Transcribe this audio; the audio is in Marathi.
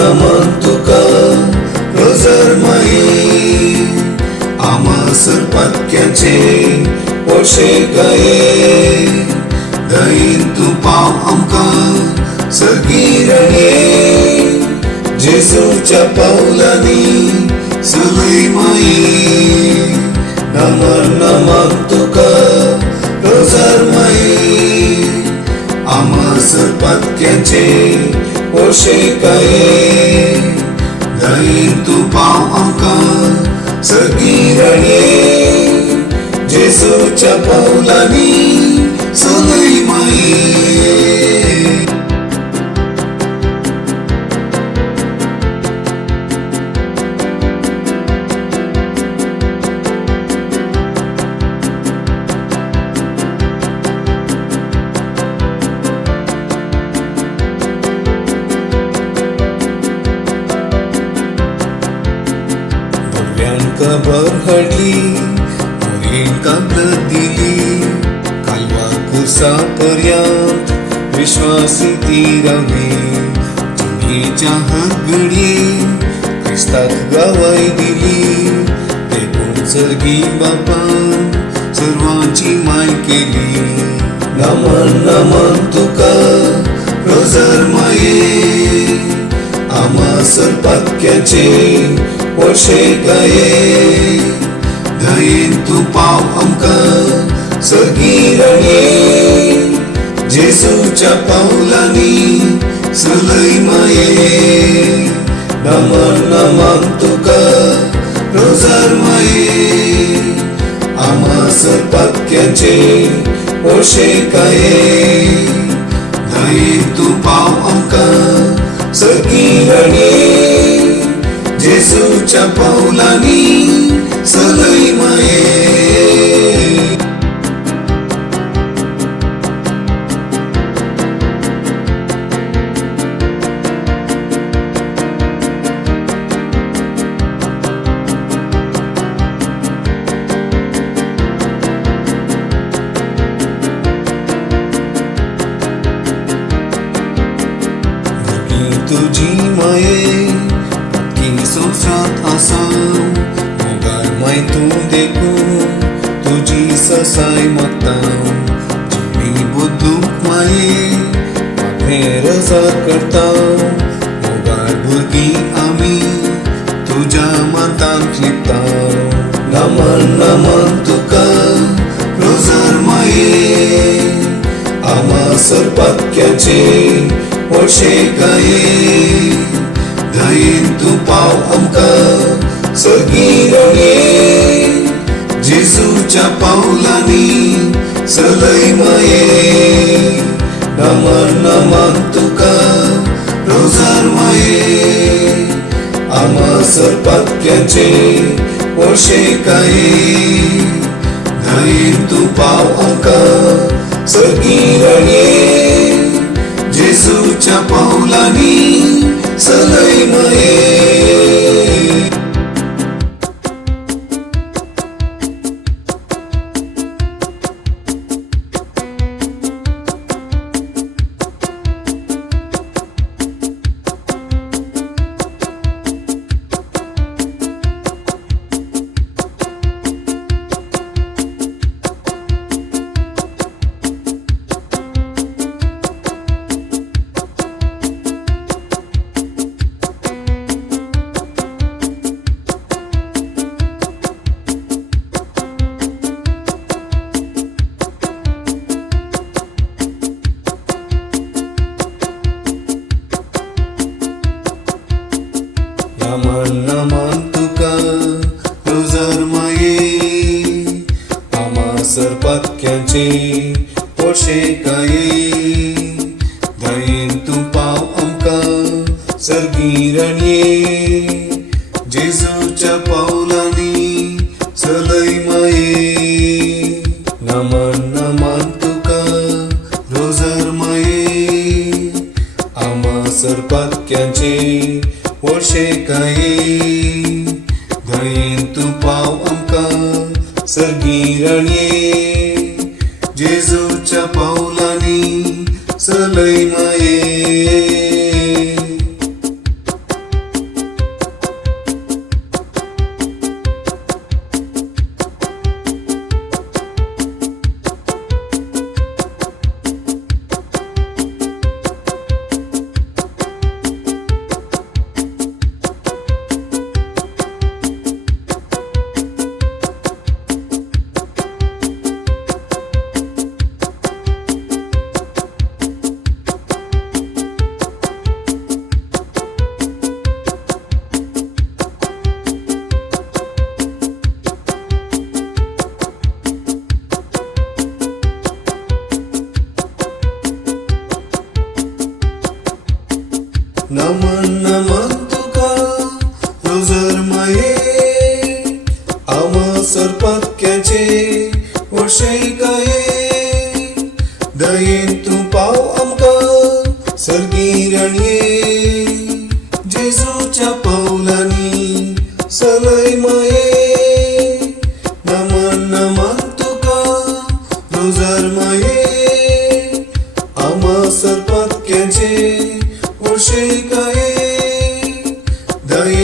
नमन तुका रोजरमयी आमसर पत्क्याचे पोशे गये दयेन तू पाव आमकां सगीरणे जेजूच्या पावलांनी सलयमयी नमन नमन तुका रोजरमयी आमसर पत्क्याचे पोशे गये दयेन तू पाव आमकां सगीरणे जेजूच्या पावलांनी सलयमयी खबर हाडली मुलींका दिली कालवा कुसा पर्यंत विश्वासी ती रावली जिणेच्या हर घडी क्रिस्ताक गवाय दिली देखून सर्गी बापान सर्वांची माय केली नमन नमन तुका रोजरमयी आमसर पत्क्याचे पोशे गये दयेन तू पाव आमकां सगीरणे जेजूच्या पावलांनी सलयमयी नमन नमन तुका रोजरमयी आमसर पत्क्याचे पोशे गये दयेन तू पाव आमकां सगीरणे जेजूच्या पावलांनी सलयमयी तुझी माये संवसारांत आसां मोगाळ माय तूं देखून तुजी ससाय मागता जिणी बुद्दूक माये मागणे रजार करता मोगाळ भुरगीं आमी तुज्या मातांत लिपता नमन नमन तुका रोजरमयी आमसर पत्क्याचे पोशे गये दयेन तू पाव आमकां सगीरणे जेजूच्या पावलांनी सलयमयी नमन नमन तुका रोजरमयी आमसर पत्क्याचे पोशे गये दयेन तू पाव आमकां सगीरणे जेजूच्या पावलांनी सलयमयी नमन नमन तुका रोजरमयी आमसर पत्क्याचे पोशे गये दयेन तू पाव आमकां सगीरणे जेजूच्या पावलांनी सलयमयी नमन नमन तुका रोजरमयी आमसर पत्क्याचे पोशे गये दयेन तू पाव आमकां सगीरणे जेजूच्या पावलांनी सलयमयी नमन नमन तुका रोजर माये आमसर पत्क्याचे वळशेकाये दयेन तूं पाव आमकां सर्गीरणये जेजूच्या पावलांनी सलय माये नमन नमन तुका रोजर माये आमसर पत्क्याचे वळशेकाये दयेन